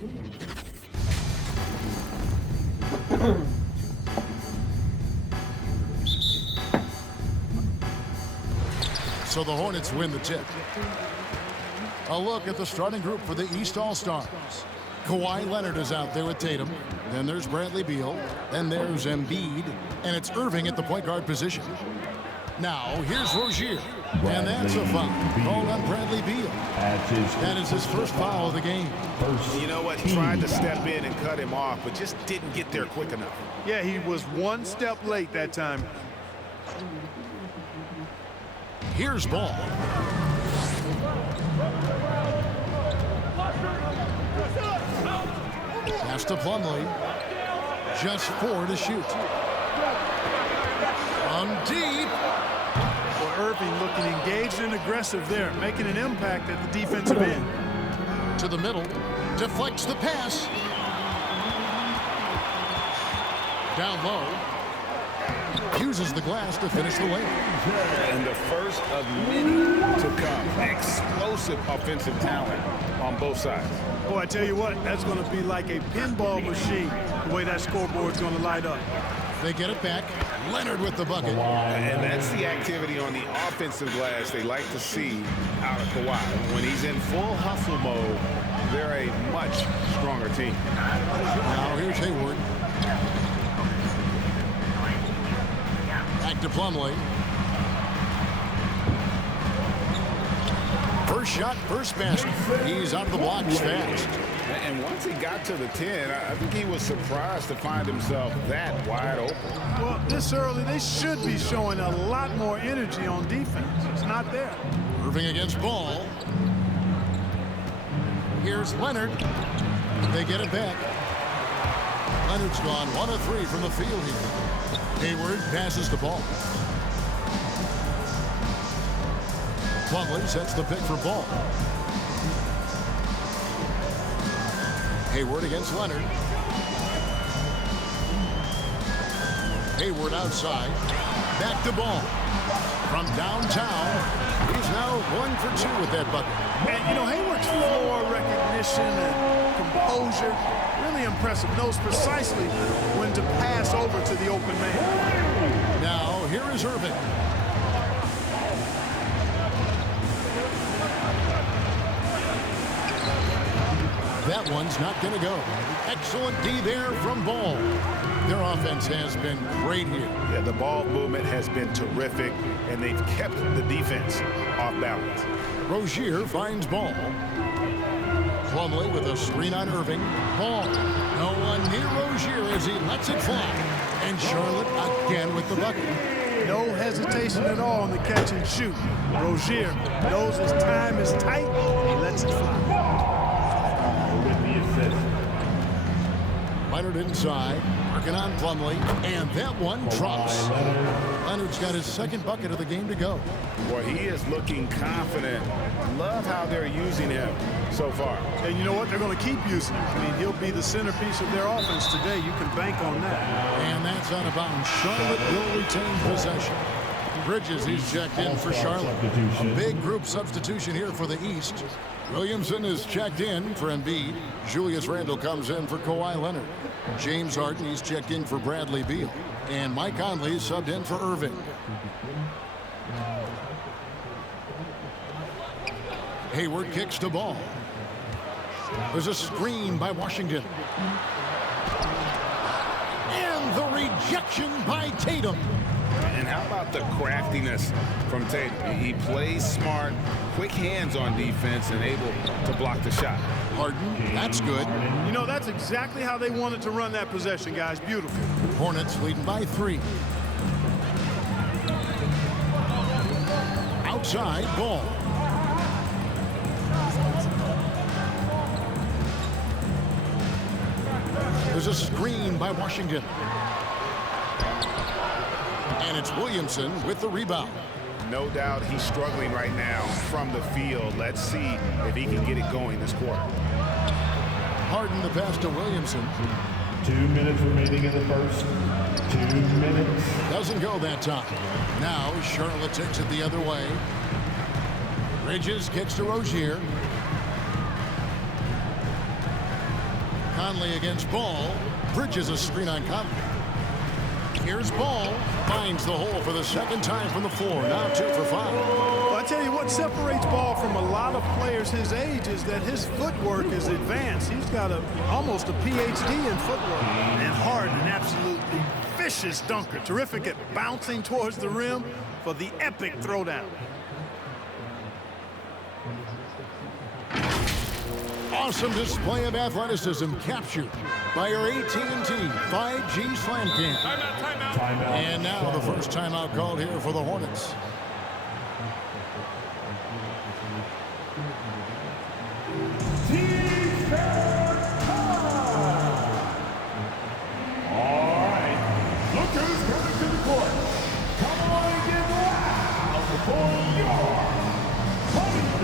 So the Hornets win the tip. A look at the starting group for the East All-Stars. Kawhi Leonard is out there with Tatum. Then there's Bradley Beal. Then there's Embiid. And it's Irving at the point guard position. Now, here's Rozier. And that's a foul called on Bradley Beal. That is his first foul of the game. You know what? Tried to step in and cut him off, but just didn't get there quick enough. Yeah, he was one step late that time. Here's Ball. Pass to Plumlee. Just 4 to shoot. From deep. Well, Irving looking engaged and aggressive there, making an impact at the defensive end. To the middle. Deflects the pass. Down low. Uses the glass to finish the lane. And the first of many to come. Explosive offensive talent on both sides. Oh, I tell you what, that's going to be like a pinball machine, the way that scoreboard's going to light up. They get it back. Leonard with the bucket. And that's the activity on the offensive glass they like to see out of Kawhi. When he's in full hustle mode, they're a much stronger team. Now here's Hayward. Back to Plumlee. First shot, first basket. He's out of the blocks fast. And once he got to the 10, I think he was surprised to find himself that wide open. Well, this early, they should be showing a lot more energy on defense. It's not there. Irving against Ball. Here's Leonard. They get it back. Leonard's gone 1 of 3 from the field here. Hayward passes the ball. Plumlee sets the pick for Ball. Hayward against Leonard. Hayward outside. Back to Ball. From downtown, he's now 1 for 2 with that bucket. And, you know, Hayward's floor recognition and composure, really impressive. Knows precisely when to pass over to the open man. Now, here is Irving. That one's not going to go. Excellent D there from Ball. Their offense has been great here. Yeah, the ball movement has been terrific, and they've kept the defense off balance. Rozier finds Ball. Plumlee with a screen on Irving. Ball. No one near Rozier as he lets it fly. And Charlotte again with the bucket. No hesitation at all on the catch and shoot. Rozier knows his time is tight, and he lets it fly. Leonard inside, working on Plumlee, and that one drops. Leonard's got his second bucket of the game to go. Boy, he is looking confident. Love how they're using him so far. And you know what? They're going to keep using him. I mean, he'll be the centerpiece of their offense today. You can bank on that. And that's out of bounds. Charlotte will retain possession. Bridges, he's checked in for Charlotte. A big group substitution here for the East. Williamson is checked in for Embiid. Julius Randle comes in for Kawhi Leonard. James Harden, he's checked in for Bradley Beal. And Mike Conley is subbed in for Irving. Hayward kicks the ball. There's a screen by Washington. And the rejection by Tatum. And how about the craftiness from Tatum? He plays smart, quick hands on defense, and able to block the shot. Harden, that's good. You know, that's exactly how they wanted to run that possession, guys. Beautiful. Hornets leading by 3. Outside, Ball. There's a screen by Washington. And it's Williamson with the rebound. No doubt he's struggling right now from the field. Let's see if he can get it going this quarter. Harden the pass to Williamson. 2 minutes remaining in the first. 2 minutes. Doesn't go that time. Now Charlotte takes it the other way. Bridges kicks to Rozier. Conley against Ball. Bridges a screen on Conley. Here's Ball. Finds the hole for the second time from the floor. Now 2 for 5. Well, I tell you what separates Ball from a lot of players his age is that his footwork is advanced. He's got almost a PhD in footwork. And Harden, an absolutely vicious dunker. Terrific at bouncing towards the rim for the epic throwdown. Awesome display of athleticism captured by our AT&T 5G Slam Cam. Timeout. And now the first timeout called here for the Hornets. All right. Look who's coming to the court. Come on and get loud for your Hornets.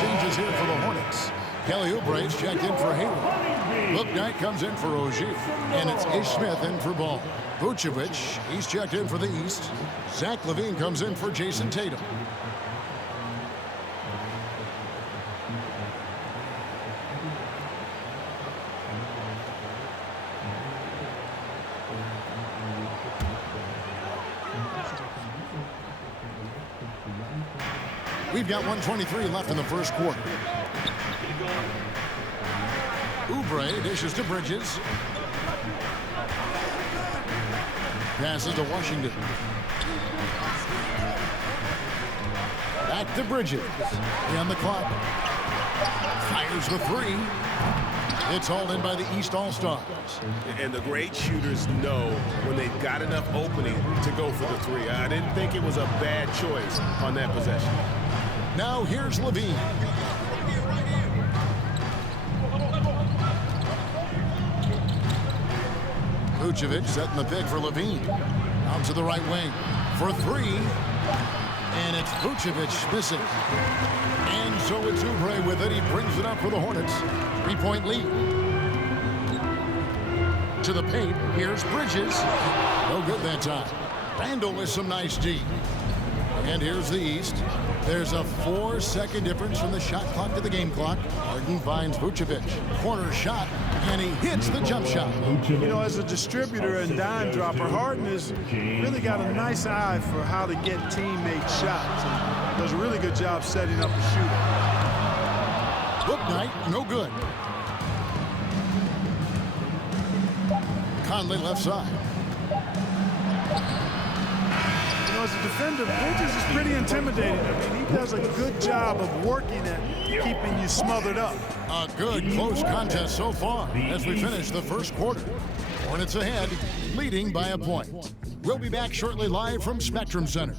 Changes here for the Hornets. Kelly Oubre's checked in for Hayward. Book Knight comes in for Ogier. And it's Ish Smith in for Ball. Vucevic, he's checked in for the East. Zach LaVine comes in for Jason Tatum. We've got 1:23 left in the first quarter. Oubre dishes to Bridges. Passes to Washington. Back to Bridges. On the clock. Fires the three. It's hauled in by the East All-Stars. And the great shooters know when they've got enough opening to go for the three. I didn't think it was a bad choice on that possession. Now here's LaVine. Vucevic setting the pick for LaVine. Out to the right wing for three. And it's Vucevic missing. And so it's Oubre with it. He brings it up for the Hornets. 3-point lead. To the paint. Here's Bridges. No good that time. Randall with some nice D. And here's the East. There's a 4-second difference from the shot clock to the game clock. Harden finds Vucevic. Corner shot, and he hits the jump shot. You know, as a distributor and dime dropper, Harden has really got a nice eye for how to get teammate shots. And does a really good job setting up a shooter. Book Knight, no good. Conley left side. As a defender, Bridges is pretty intimidating. I mean, he does a good job of working at keeping you smothered up. A good close contest so far as we finish the first quarter. Hornets ahead, leading by a point. We'll be back shortly live from Spectrum Center.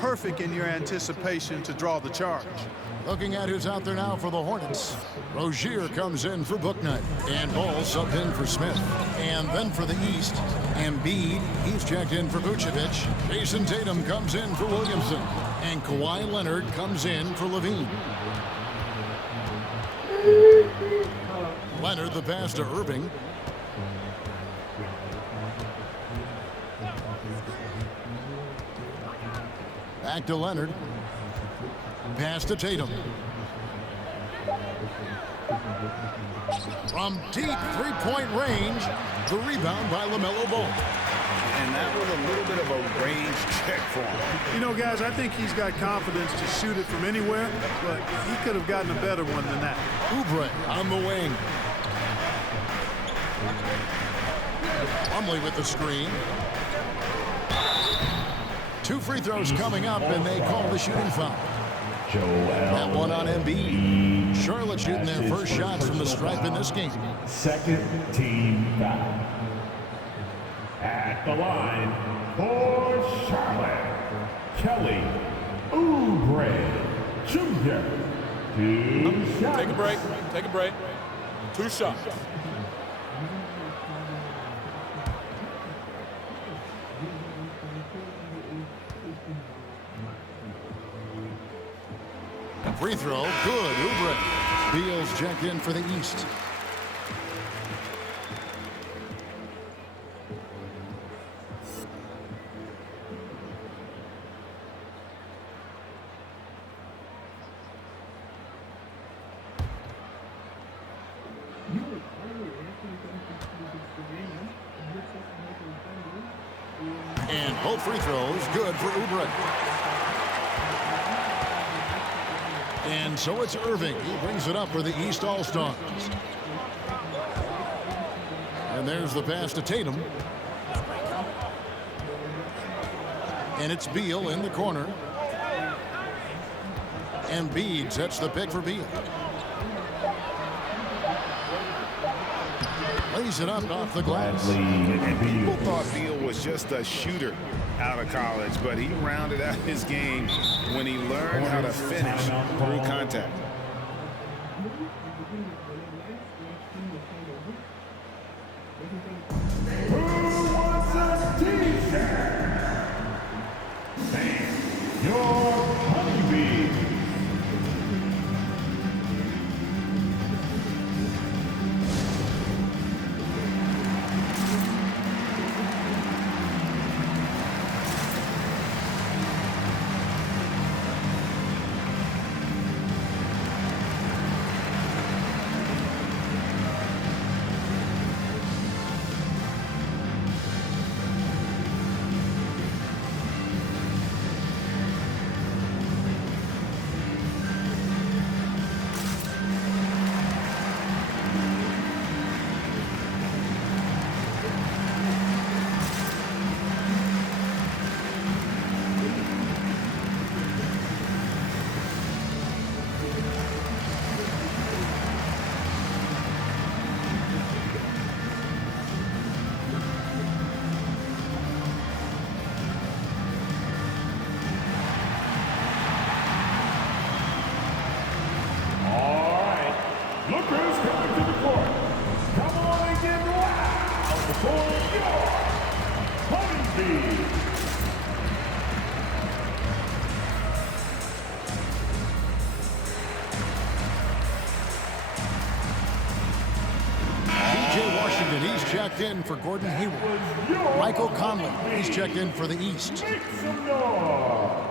perfect in your anticipation to draw the charge. Looking at who's out there now for the Hornets. Rozier comes in for Bouknight. And Ball subbed in for Smith. And then for the East, Embiid, he's checked in for Vucevic. Jason Tatum comes in for Williamson. And Kawhi Leonard comes in for Levine. Leonard the pass to Irving. Back to Leonard. Pass to Tatum. From deep three-point range, the rebound by LaMelo Ball. And that was a little bit of a range check for him. You know, guys, I think he's got confidence to shoot it from anywhere, but he could have gotten a better one than that. Oubre on the wing. Plumlee with the screen. 2 free throws coming up, and they call the shooting foul. That one on Embiid. Charlotte shooting their first shots from the stripe in this game. Second team foul. At the line for Charlotte, Kelly Oubre Jr. 2 shots. Take a break. Take a break. 2 shots. Free throw, good. Oubre. Beal's checked in for the East. And both free throws good for Oubre. And so it's Irving. He brings it up for the East All-Stars. And there's the pass to Tatum. And it's Beal in the corner. Embiid sets the pick for Beal. Lays it up off the glass. People thought Beal was just a shooter out of college, but he rounded out his game when he learned how to finish through contact. Who wants a t-shirt? Thank your honeybee. Lookers coming to the court. Come on and get loud for your honeybee. P.J. Washington, he's checked in for Gordon Hayward. Michael Conley, he's checked in for the East. Make some noise.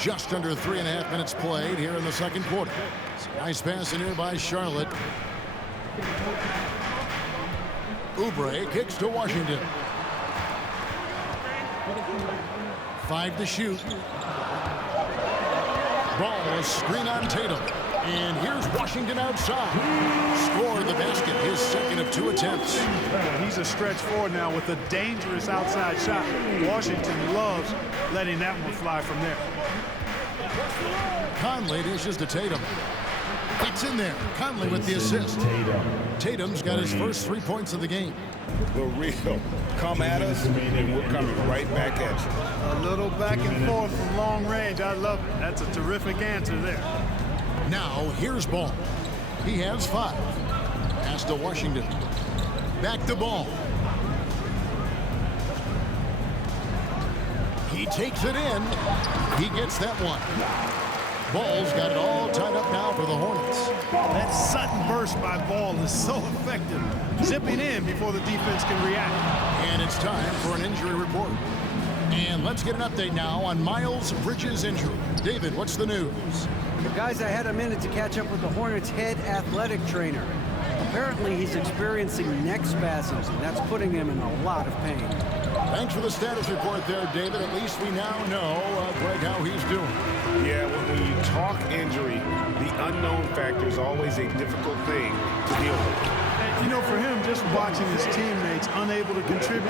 Just under 3.5 minutes played here in the second quarter. Nice pass in here by Charlotte. Oubre kicks to Washington. 5 to shoot. Ball, a screen on Tatum. And here's Washington outside. Score the basket, his second of 2 attempts. He's a stretch forward now with a dangerous outside shot. Washington loves letting that one fly from there. Conley dishes to Tatum. It's in there. Conley with the assist. Tatum's got his first 3 points of the game. The real. Come at us, and we're coming right back at you. A little back and forth from long range. I love it. That's a terrific answer there. Now, here's Ball. He has 5. Pass to Washington. Back to Ball. He takes it in. He gets that one. Ball's got it all tied up now for the Hornets. That sudden burst by Ball is so effective. Zipping in before the defense can react. And it's time for an injury report. And let's get an update now on Miles Bridges' injury. David, what's the news? The guys, I had a minute to catch up with the Hornets' head athletic trainer. Apparently, he's experiencing neck spasms, and that's putting him in a lot of pain. Thanks for the status report there, David. At least we now know, Greg, how he's doing. Yeah, when you talk injury, the unknown factor is always a difficult thing to deal with. And, you know, for him, just watching his teammates unable to contribute,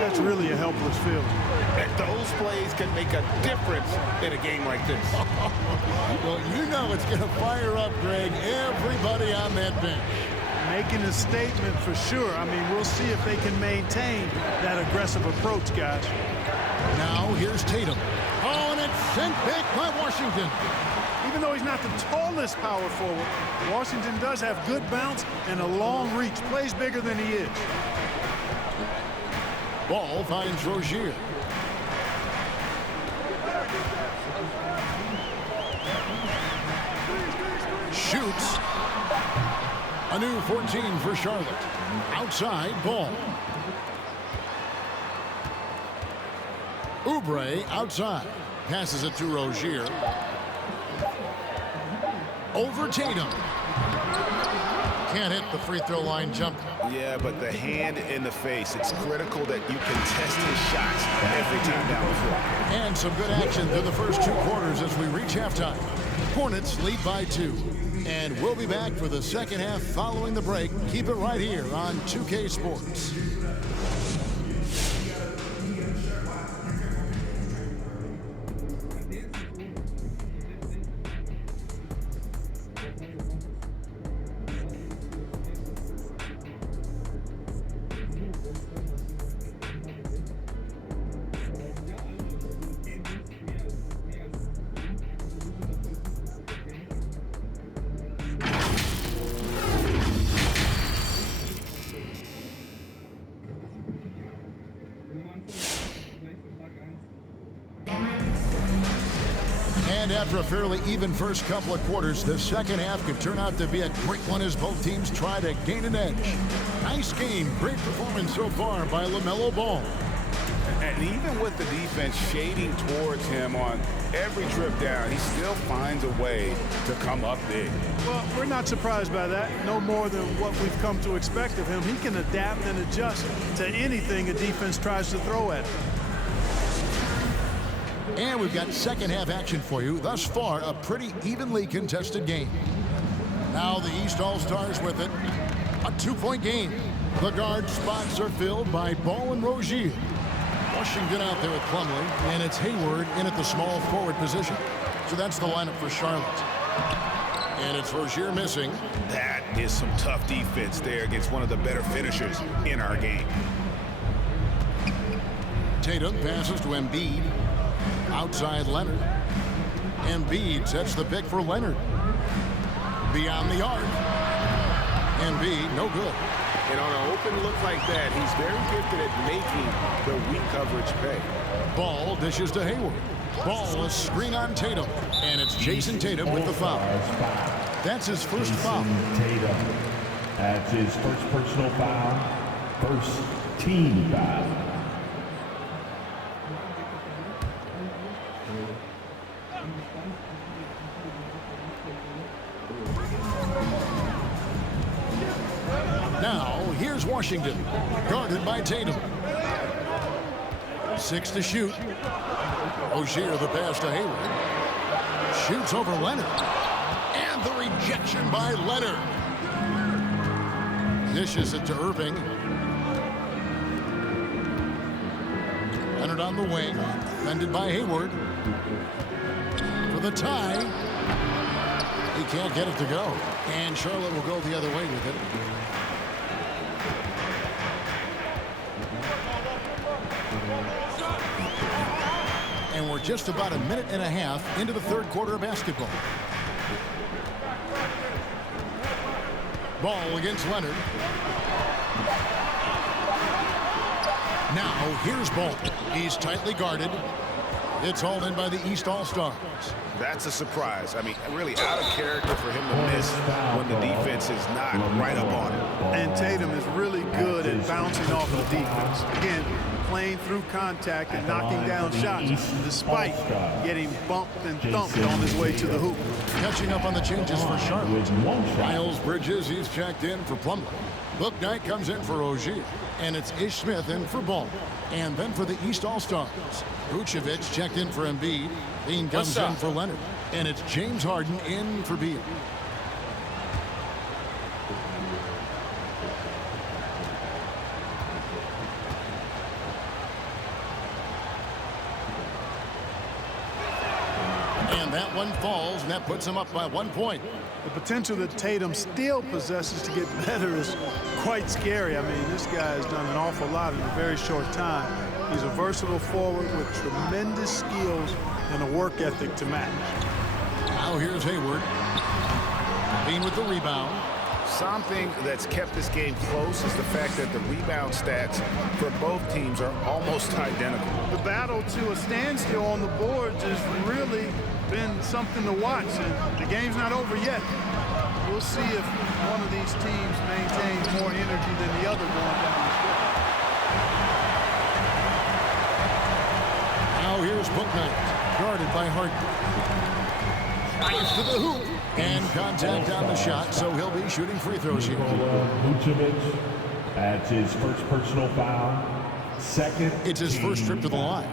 that's really a helpless feeling. And those plays can make a difference in a game like this. Well, you know it's going to fire up, Greg, everybody on that bench. Making a statement for sure. I mean, we'll see if they can maintain that aggressive approach, guys. Now, here's Tatum. Oh, and it's sent back by Washington. Even though he's not the tallest power forward, Washington does have good bounce and a long reach. Plays bigger than he is. Ball finds Rozier. Shoots. A new 14 for Charlotte. Outside, Ball. Oubre outside. Passes it to Rozier. Over Tatum. Can't hit the free throw line jumper. Yeah, but the hand in the face, it's critical that you contest his shots every time down the floor. And some good action through the first 2 quarters as we reach halftime. Hornets lead by 2. And we'll be back for the second half following the break. Keep it right here on 2K Sports. And after a fairly even first couple of quarters, the second half could turn out to be a great one as both teams try to gain an edge. Nice game, great performance so far by LaMelo Ball. And even with the defense shading towards him on every trip down, he still finds a way to come up big. Well, we're not surprised by that. No more than what we've come to expect of him. He can adapt and adjust to anything a defense tries to throw at him. And we've got second half action for you. Thus far, a pretty evenly contested game. Now the East All-Stars with it. A 2-point game. The guard spots are filled by Ball and Rozier. Washington out there with Plumlee, and it's Hayward in at the small forward position. So that's the lineup for Charlotte. And it's Rozier missing. That is some tough defense there against one of the better finishers in our game. Tatum passes to Embiid. Outside Leonard. Embiid sets the pick for Leonard. Beyond the arc. Embiid, no good. And on an open look like that, he's very gifted at making the weak coverage pay. Ball dishes to Hayward. Ball a screen on Tatum. And it's Jason Tatum with the foul. That's his first foul. Tatum. That's his first personal foul. First team foul. Now, here's Washington, guarded by Tatum. 6 to shoot. Rozier the pass to Hayward. Shoots over Leonard. And And the rejection by Leonard. Dishes it to Irving. Leonard on the wing. Defended by Hayward. For the tie. He can't get it to go. And Charlotte will go the other way with it. And we're just about a minute and a half into the third quarter of basketball. Ball against Leonard. Now here's Ball. He's tightly guarded. It's hauled in by the East All-Stars. That's a surprise. I mean, really out of character for him to miss when the defense is not right up on him. And Tatum is really good at bouncing off the defense. Again, playing through contact and knocking down shots despite getting bumped and thumped on his way to the hoop. Catching up on the changes for Charlotte. Miles Bridges, he's checked in for Plumlee. Bouknight comes in for Ogier. And it's Ish Smith in for Ball. And then for the East All-Stars, Vucevic checked in for Embiid. Bean comes in for Leonard. And it's James Harden in for Beal. And that one falls, and that puts him up by 1 point. The potential that Tatum still possesses to get better is quite scary. I mean, this guy has done an awful lot in a very short time. He's a versatile forward with tremendous skills and a work ethic to match. Now here's Hayward. Bean with the rebound. Something that's kept this game close is the fact that the rebound stats for both teams are almost identical. The battle to a standstill on the boards has really been something to watch, and the game's not over yet. We'll see if one of these teams maintains more energy than the other going down the stretch. Now here's Bouknight, guarded by Harden. Drives to the hoop, and contact on the shot, so he'll be shooting free throws here. Vucevic, that's his first personal foul. Second. It's his first trip to the line.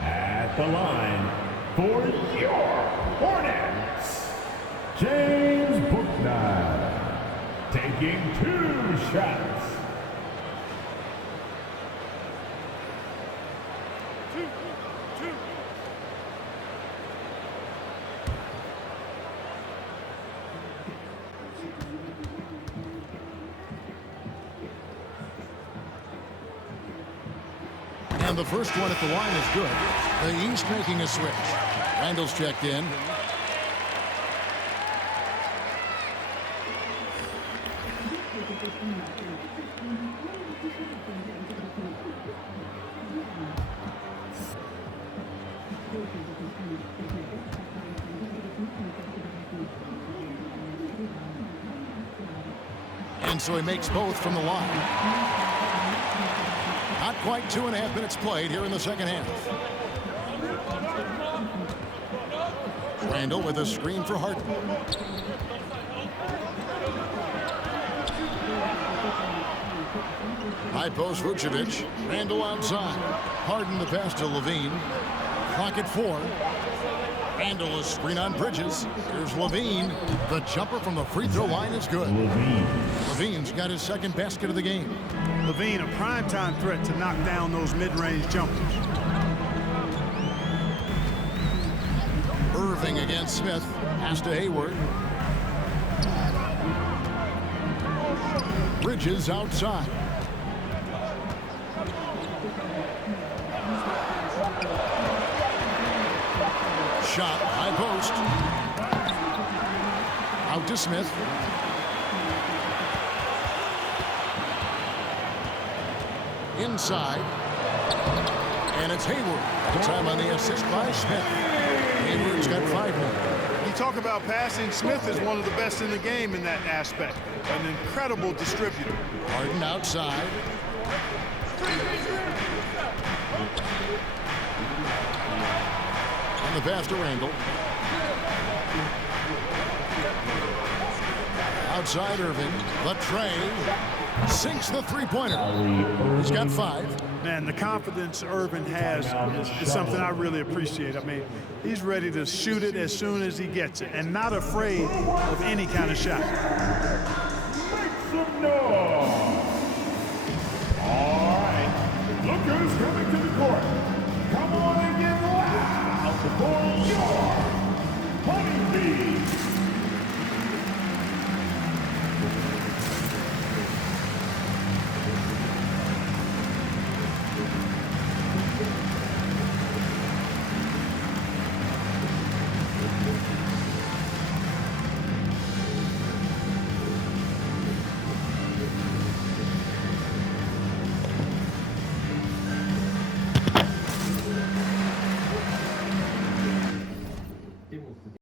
At the line for your Hornets, James Bouknight, taking 2 shots. And the first one at the line is good. The East making a switch. Randall's checked in. And so he makes both from the line. Not quite 2.5 minutes played here in the second half. Randall with a screen for Harden. High post Vucevic. Randall outside. Harden the pass to Levine. Clock at 4. Randall is screen on Bridges. Here's Levine. The jumper from the free throw line is good. Levine's got his second basket of the game. Levine, a primetime threat to knock down those mid-range jumpers. Irving against Smith. Pass to Hayward. Bridges outside. Shot, high post. Out to Smith. Inside. And it's Hayward. Time on the assist by Smith. Hayward's got 5 more. You talk about passing. Smith is one of the best in the game in that aspect. An incredible distributor. Harden outside. On the pass to Randall. Outside Irving. The tray. Sinks the three-pointer. He's got 5. Man, the confidence Irving has is something I really appreciate. I mean, he's ready to shoot it as soon as he gets it and not afraid of any kind of shot.